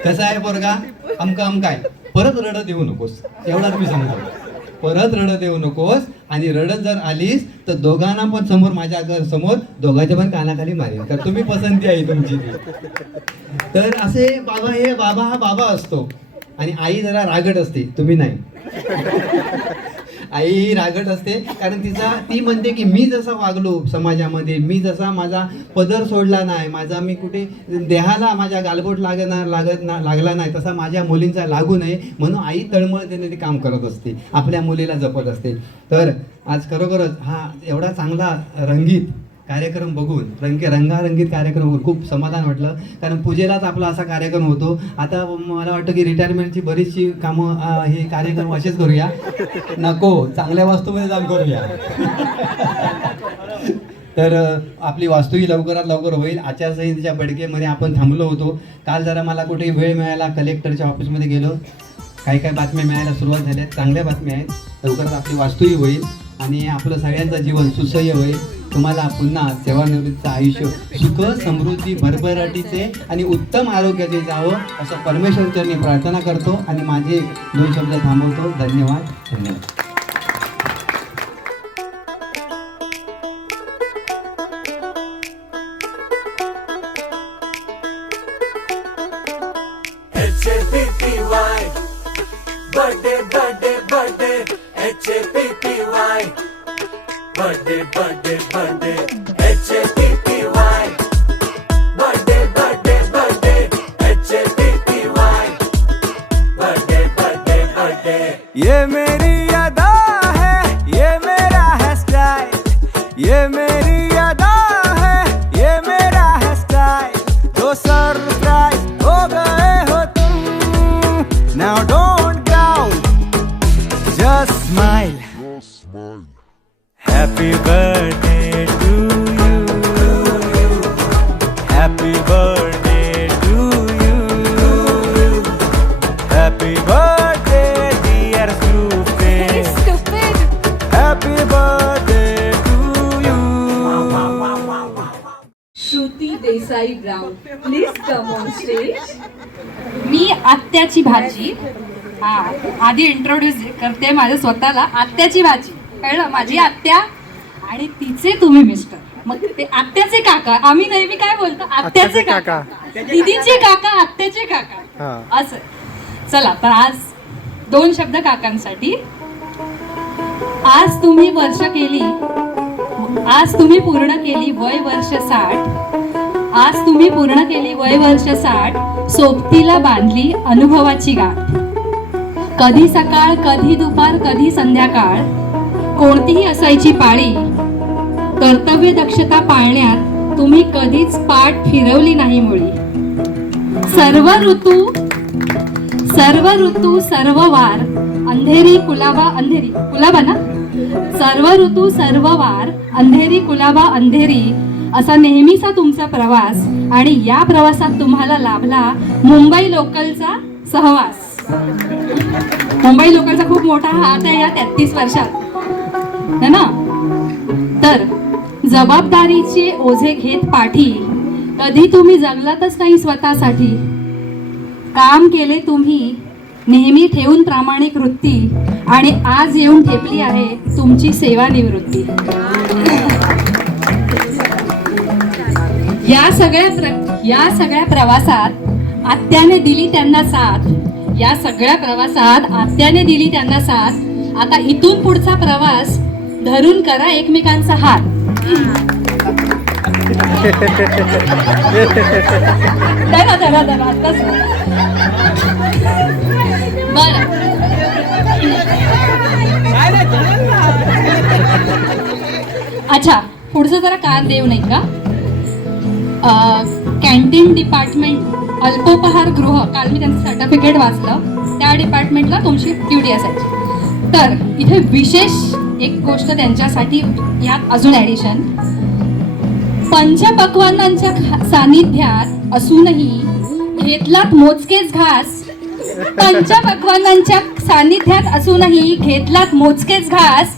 कसा आहे पोरगा, अमका आहे. परत रडत येऊ नकोस, एवढाच मी सांगतो. परत रडत येऊ नकोस. आणि रडत जर आलीस तर दोघांना पण समोर, माझ्या समोर दोघांच्या पण कानाखाली मारेल, कारण तुम्ही पसंती आहे तुमची. तर असे बाबा, हे बाबा हा बाबा असतो. आणि आई जरा रागट असते, तुम्ही नाही. आई ही रागट असते, कारण ती म्हणते की मी जसा वागलो समाजामध्ये, मी जसा माझा पदर सोडला नाही, माझा मी कुठे देहाला माझ्या गालबोट लागला नाही, तसा माझ्या मुलींचा लागू नये म्हणून आई तळमळतेने ते काम करत असते, आपल्या मुलीला जपत असते. तर आज खरोखरच हा एवढा चांगला रंगीत कार्यक्रम बघून, रंगारंगीत कार्यक्रम बघून खूप समाधान वाटलं. कारण पूजेलाच आपला असा कार्यक्रम होतो. आता मला वाटतं की रिटायरमेंटची बरीचशी कामं हे कार्यक्रम असेच करूया. नको, चांगल्या वास्तूमध्ये जाऊन करूया. तर आपली वास्तूही लवकरात लवकर होईल. आचारसंहितेच्या बडकेमध्ये आपण थांबलो होतो. काल जरा मला कुठे वेळ मिळाला, कलेक्टरच्या ऑफिसमध्ये गेलो. काही बातम्या मिळायला सुरुवात झाल्या, चांगल्या बातम्या आहेत. लवकरात आपली वास्तूही होईल आणि आपलं सगळ्यांचं जीवन सुसह्य होईल. तुम्हाला पुन्हा सेवानिवृत्तीचं आयुष्य सुख समृद्धी भरभराटीचे आणि उत्तम आरोग्याचे जावं असं परमेश्वरचरणी प्रार्थना करतो आणि माझे 2 शब्द थांबवतो. धन्यवाद. धन्यवाद. ये मेरी अदा है, ये मेरा है स्टाइल, ये मेरी अदा है, ये मेरा है स्टाइल. तो सरप्राइज हो गए हो तुम, now don't doubt, just smile. Happy birthday to you, happy birthday to you, happy birthday dear stupid, happy birthday to you. Shruti Desai Brown, please come on stage. मी आत्याची भाजी. हा, आधी इंट्रोड्यूस करते माझ्या स्वतःला. आत्याची भाजी, कळलं? माझी आत्या आणि तिचे तुम्ही मिस्टर. मग ते आत्याचे काका. आम्ही नेहमी काय बोलतो? आत्याचे काका, दीदीचे काका, आत्याचे काका, असं. चला, तर आज 2 शब्द काकांसाठी. आज तुम्ही पूर्ण केली वय वर्ष 60. आज तुम्ही पूर्ण केली वय वर्ष 60. सोबतीला बांधली अनुभवाची गाठ. कधी सकाळ, कधी दुपार, कधी संध्याकाळ, कोणतीही असायची पाळी. कर्तव्य दक्षता पाळण्यात तुम्ही कधीच पाठ फिरवली नाही मुळी. सर्व ऋतू सर्व वार, अंधेरी कुलाबा अंधेरी, कुलाबा ना? सर्व ऋतू सर्व वार, अंधेरी कुलाबा अंधेरी, असा नेहमीचा तुमचा प्रवास. आणि या प्रवासात तुम्हाला लाभला मुंबई लोकलचा सहवास. मुंबई लोकलचा खूप मोठा हात आहे या 33 वर्षात, है ना? तर जबाबदारीचे ओझे घेत पाठी, कधी तुम्ही जगलातच नाही स्वतःसाठी. काम केले तुम्ही नेहमी ठेवून प्रामाणिक वृत्ती, आणि आज येऊन ठेपली आहे तुमची सेवानिवृत्ती. या सगळ्या प्रवासात आत्याने दिली त्यांना साथ. या सगळ्या प्रवासात आत्याने दिली त्यांना साथ. आता इथून पुढचा प्रवास धरून करा एकमेकांचा हात. अच्छा, पुढचं जरा कान देऊ नाही का? कॅन्टीन डिपार्टमेंट, अल्पोपहार गृह, काल मी त्यांचं सर्टिफिकेट वाचलं. त्या डिपार्टमेंटला तुमची ड्युटी असायची. तर इथे विशेष एक गोष्ट त्यांच्यासाठी यात अजून ॲडिशन. पंचपक्वान्नांच्या सानिध्यात असूनही घेतलात मोजकेच घास. पंचपक्वान्नांच्या सानिध्यात असूनही घेतलात मोजकेच घास.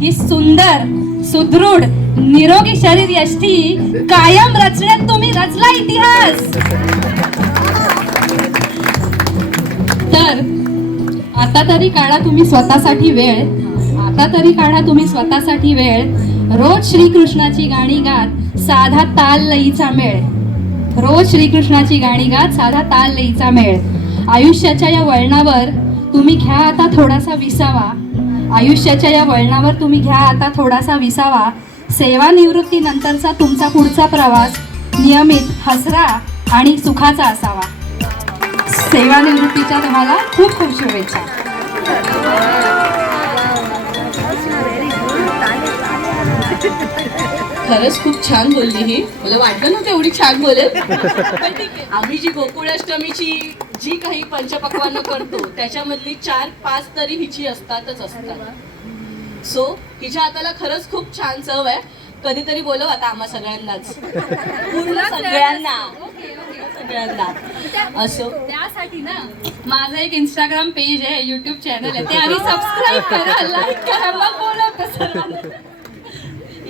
ही सुंदर, सुदृढ, निरोगी शरीर यष्टी कायम रचण्यात तुम्ही रचला इतिहास. तर आता तरी काढा तुम्ही स्वतःसाठी वेळ. आता तरी काढा तुम्ही स्वतःसाठी वेळ. रोज श्रीकृष्णाची गाणी गात साधा ताल लईचा मेळ. रोज श्रीकृष्णाची गाणी गात साधा ताल लईचा मेळ. आयुष्याच्या या वळणावर तुम्ही घ्या आता थोडासा विसावा. आयुष्याच्या या वळणावर तुम्ही घ्या आता थोडासा विसावा. सेवानिवृत्तीनंतरचा तुमचा पुढचा प्रवास नियमित, हसरा आणि सुखाचा असावा. सेवानिवृत्तीच्या तुम्हाला खूप खूप शुभेच्छा. खरंच खूप छान बोलली ही. मला वाटलं नव्हतं एवढी छान बोलेल. पण ठीक आहे, आम्ही जी गोकुळाष्टमीची जी काही पंचपक्वान्न करतो त्याच्यामधली 4-5 तरी हिची असतातच असतात. सो हिच्या हाताला खरंच खूप छान चव आहे. कधीतरी बोलव आता आम्हा सगळ्यांनाच, पूर्ण सगळ्यांना असो. त्यासाठी ना माझं एक इंस्टाग्राम पेज आहे, युट्यूब चॅनल आहे, ते आधी सबस्क्राईब करा, लाईक करा, मग बोला कसं.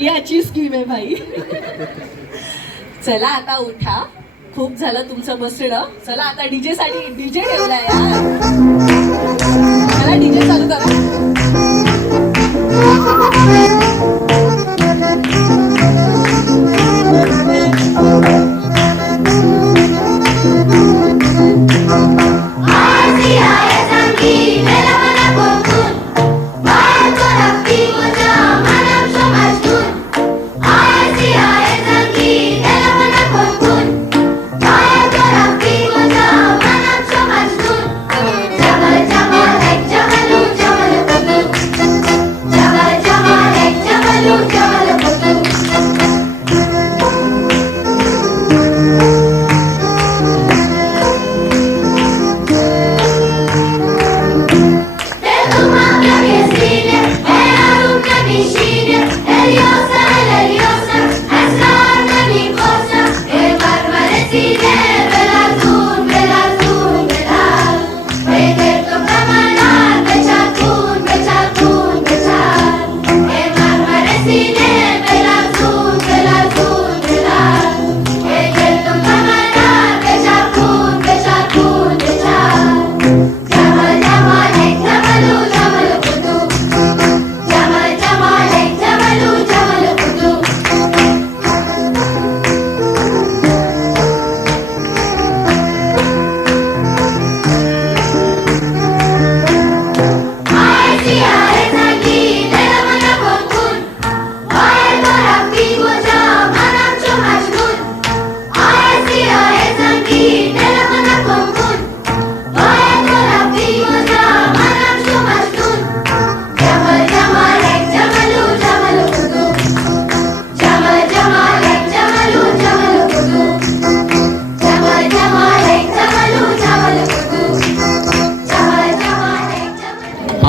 याची स्कीम आहे भाई. चला आता उठा, खूप झालं तुमचं बसणं. चला आता डीजे साठी डीजे ठेवलाय यार. चला डीजे चालू करा. Jabal, jabal,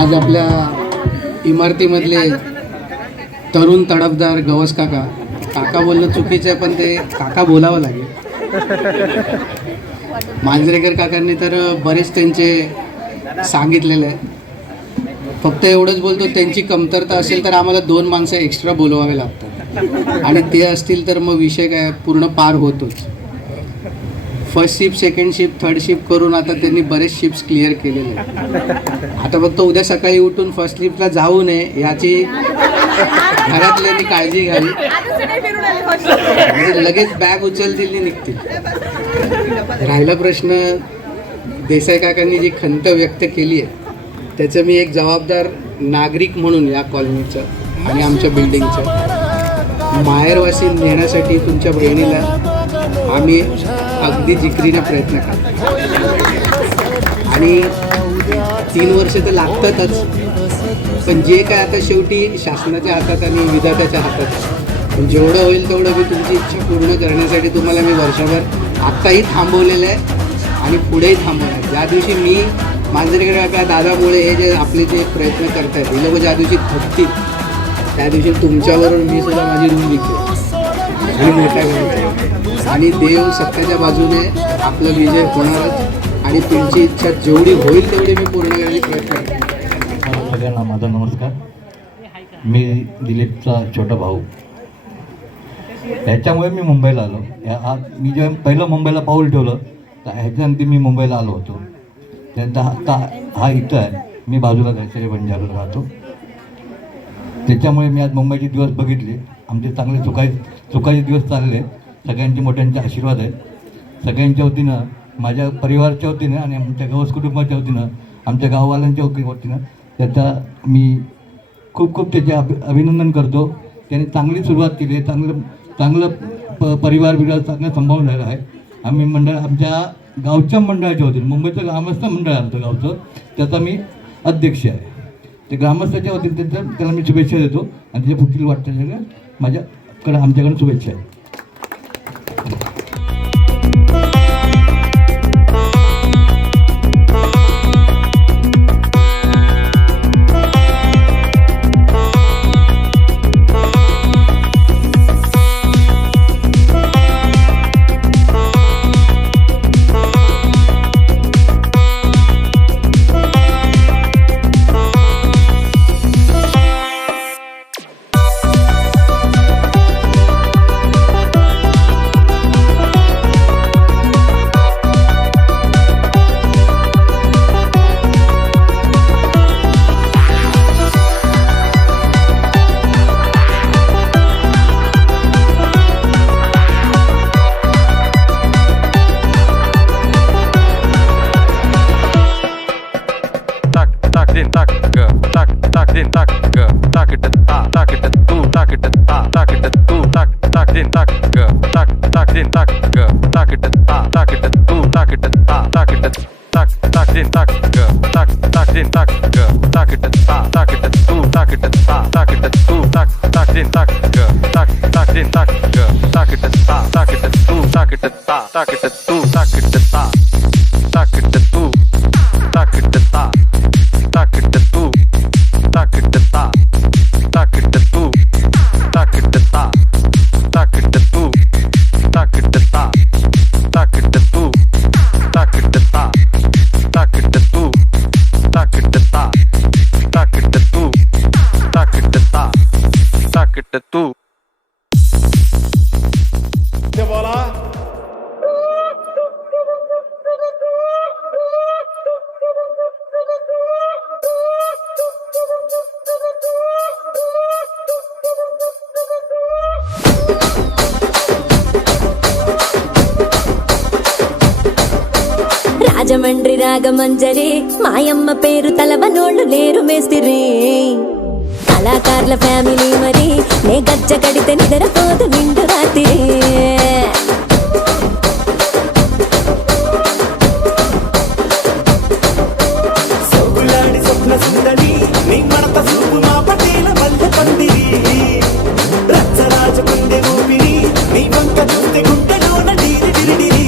आज आपल्या इमारतीमधले तरुण तडफदार गवस काका, काका बोलणं चुकीचं आहे पण ते काका बोलावं लागेल. मांजरेकर काकांनी तर बरेच त्यांचे सांगितलेलं आहे. फक्त एवढंच बोलतो, त्यांची कमतरता असेल तर आम्हाला 2 माणसं एक्स्ट्रा बोलवावे लागतात आणि ते असतील तर मग विषय काय पूर्ण पार होतोच. First shift, second shift, third shift करून आता त्यांनी बरेच शिफ्ट्स क्लिअर केलेले आहेत. आता फक्त उद्या सकाळी उठून फर्स्ट शिफ्टला जाऊ नये याची घरातल्यांनी काळजी घ्यावी. म्हणजे लगेच बॅग उचलतील आणि निघतील. राहिला प्रश्न, देसाई काकांनी जी खंत व्यक्त केली आहे त्याचं मी एक जबाबदार नागरिक म्हणून या कॉलनीचं आणि आमच्या बिल्डिंगचं माहेरवासी नेण्यासाठी तुमच्या बहिणीला आम्ही अगदी जिकरीने प्रयत्न करतो. आणि 3 वर्ष तर लागतातच, पण जे काय आता शेवटी शासनाच्या हातात आणि विधात्याच्या हातात, पण जेवढं होईल तेवढं मी तुमची इच्छा पूर्ण करण्यासाठी तुम्हाला मी वर्षभर आत्ताही थांबवलेलं आहे आणि पुढेही थांबवणार. ज्या दिवशी मी मांजरेकर काका, दादामुळे हे जे आपले जे प्रयत्न करतायत हे लोक ज्या दिवशी थकतील त्या दिवशी तुमच्याबरोबर मी सुद्धा माझी रूम विकतो आणि मोठ्या घरात, आणि देव सत्याच्या बाजूने आपला विजय होणारच आणि तुमची इच्छा जेवढी होईल तेवढी मी पूर्ण करण्याचा प्रयत्न करतो. सगळ्यांना माझा नमस्कार. मी दिलीपचा छोटा भाऊ. ह्याच्यामुळे मी मुंबईला आलो. मी जेव्हा पहिलं मुंबईला पाऊल ठेवलं तर ह्याच्यानंतर मी मुंबईला आलो होतो. त्यानंतर हा इथं आहे, मी बाजूला घरचे बंजारात राहतो. त्याच्यामुळे मी आज मुंबईचे दिवस बघितले. आमचे चांगले सुखाचे दिवस चालले. सगळ्यांचे मोठ्यांचे आशीर्वाद आहेत. सगळ्यांच्या वतीनं, माझ्या परिवाराच्या वतीनं आणि आमच्या गवस कुटुंबाच्या वतीनं, आमच्या गाववाल्यांच्या वतीनं त्याचा मी खूप खूप त्याचे अभिनंदन करतो. त्याने चांगली सुरुवात केली आहे. चांगलं परिवार चांगलं सांभाळून राहिलं आहे. आम्ही मंडळ, आमच्या गावच्या मंडळाच्या वतीनं, मुंबईचं ग्रामस्थ मंडळ आहे आमचं गावचं, त्याचा मी अध्यक्ष आहे. ते ग्रामस्थाच्या वतीने त्याला मी शुभेच्छा देतो आणि त्याच्या पुढील वाटचालीला माझ्याकडे आमच्याकडे शुभेच्छा आहे. రాజమండ్రి రాగమంజరి మాయమ్మ పేరు తలవనోళ్ళు లేరు మేస్తిరి కళాకారుల ఫ్యామిలీ మరి నే గజ్జ కడితే నిద్రపోదు నిండు రాత్రి స్వప్న సుందరి నీ మడత సూపు మా పటేల వల్ల పందిరి రచ్చరాజు గుండె ఊపిరి నీ వంక చూస్తే గుండెలోన డీరి డిరిడిరి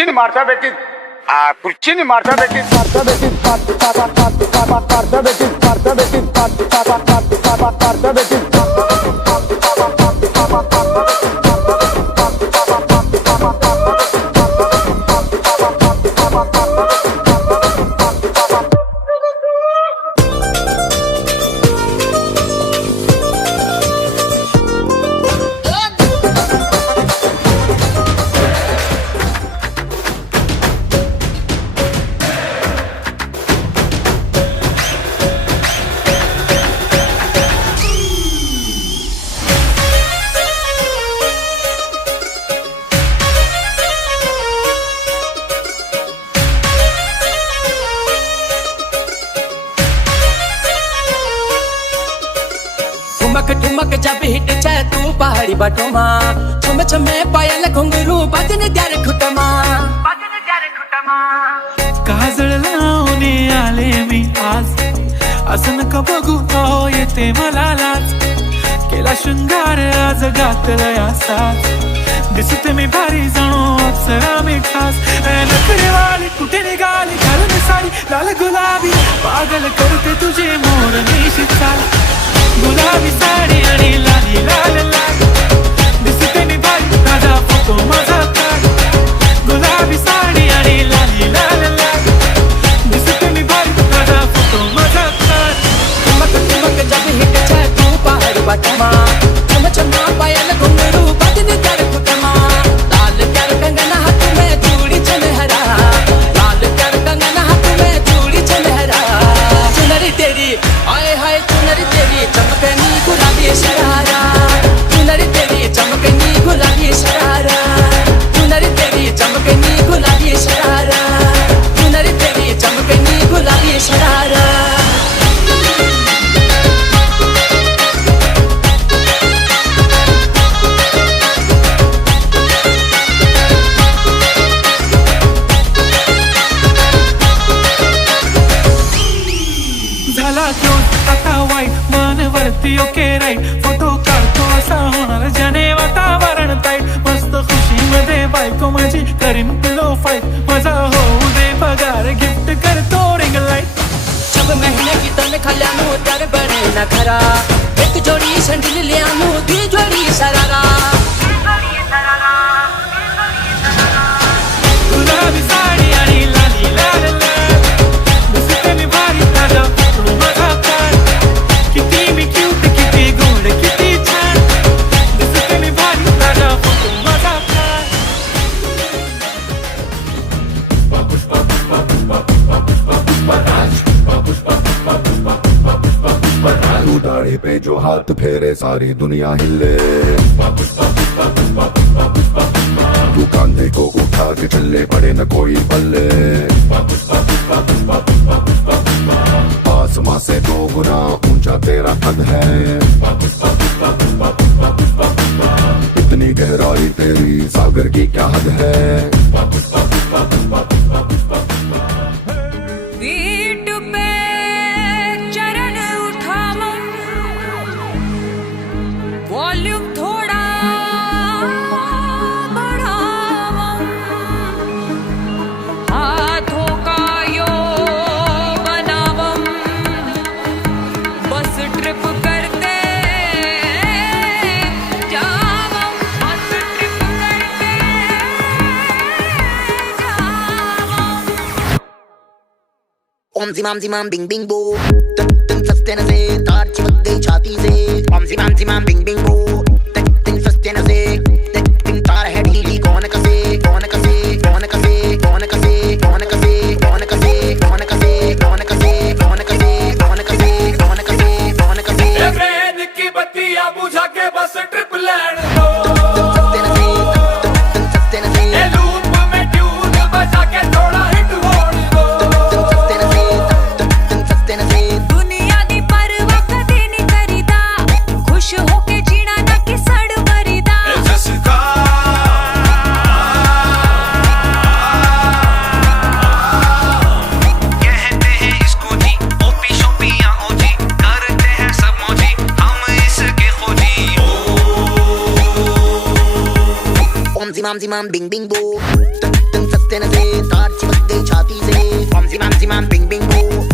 ಕುರ್ಚಿನ ಮಾಡ್ಸಬೇಕಿತ್ತು ಕುರ್ಚಿನ ठुमक जब हिट चाहे तू पहाड़ी बटोमा छम छमे पायल घुंगरू बाजन द्यारे खुटमा काजळ लावणे आले मी आज असं नका बघू अहो येते मला लाज केला शृंगार आज घातलाय असाच दिसते मी भारी जणू अप्सरा मी खास नखरेवाली कुठे निघाली घालून साडी लाल गुलाबी पागल करते तुझे मोर निशी चाल गुलाबी साडी आणि लाली लाल लाल दिसते मी भारी ताजा फोटो माझा काढ गुलाबी साडी आणि लाली लाल लाल दिसते मी भारी ताजा फोटो माझा काढ ठुमक ठुमक जब हिट छे तू पहाड़ी बटमा छम छमा पायल घुंगरू बाजने त्यार खुटमा लाल त्यार कंगना हाथ में चूड़ी छनहरा लाल त्यार कंगना हाथ में चूड़ी छनहरा चुनरी तेरी आए हाय चुनरी तेरी चमकनी गुलाबी शरारा चुनरी तेरी चमकनी गुलाबी शरारा चुनरी तेरी चमकनी गुलाबी शरारा चुनरी तेरी चमकनी गुलाबी शरारा झाला क्यों आता वाईट मन वरती ओके राईट फोटो काढतो असा होणार ज्याने वातावरण ताईट मस्त खुशी मध्ये बायको माझी करीन पिलो फाईट माझा होऊ दे पगार गिफ्ट करतो रिंग लाईट जब महीने की तन खाल्यानो त्यार बरे ना खरा एक जोडी संडील लियानो दी जोडी सरारा गुलाबी साडी आणि लाली लाल लाल दिसते मी भारी ताजा फोटो माझा काढ किती मी क्यूट किती गोड किती छान दिसते मी भारी ताजा फोटो माझा काढ तू दाढ़ी पे जो हाथ फेरे सारी दुनिया हिले तू कांधे को उठा के चले पड़े न कोई पल्ले आसमां से 2 गुना ऊंचा तेरा कद है इतनी गहराई तेरी सागर की क्या हद है पीठ पे चरण उठाओ वॉल्यूम थोड़ा बढ़ाओ हाथों का योग बनाओ बस ट्रिप करते जाओ बस ट्रिप करते जाओ ओम जिमाम जिमाम बिंग बिंग बो तन फस्ते न से तार चिपक गई छाती से ओम जिमाम बिंग बिंग बो तन फस्ते न से तन तार है ढीली कौन कसे कौन कसे कौन कसे कौन कसे कौन कसे कौन कसे कौन कसे कौन कसे कौन कसे कौन कसे कौन कसे कौन कसे ब्रेन की बत्तियां बुझा के बस ट्रिप लैंड दो ये लूप में ट्यून बजा के थोड़ा हिट होने दो दुनिया दी परवाह कदे नहीं करीदा खुश होके जीना ना कि सड़ मरीदा कहते हैं इसको जी ओपी शोपियां ओजी करते हैं सब मोजी हम इसके खोजी ओम जिमाम बिंग बिंग बो तन स्वस्तेन से तार चिपक गई छाती से, बम झिमाम झिमाम बिंग बिंग बो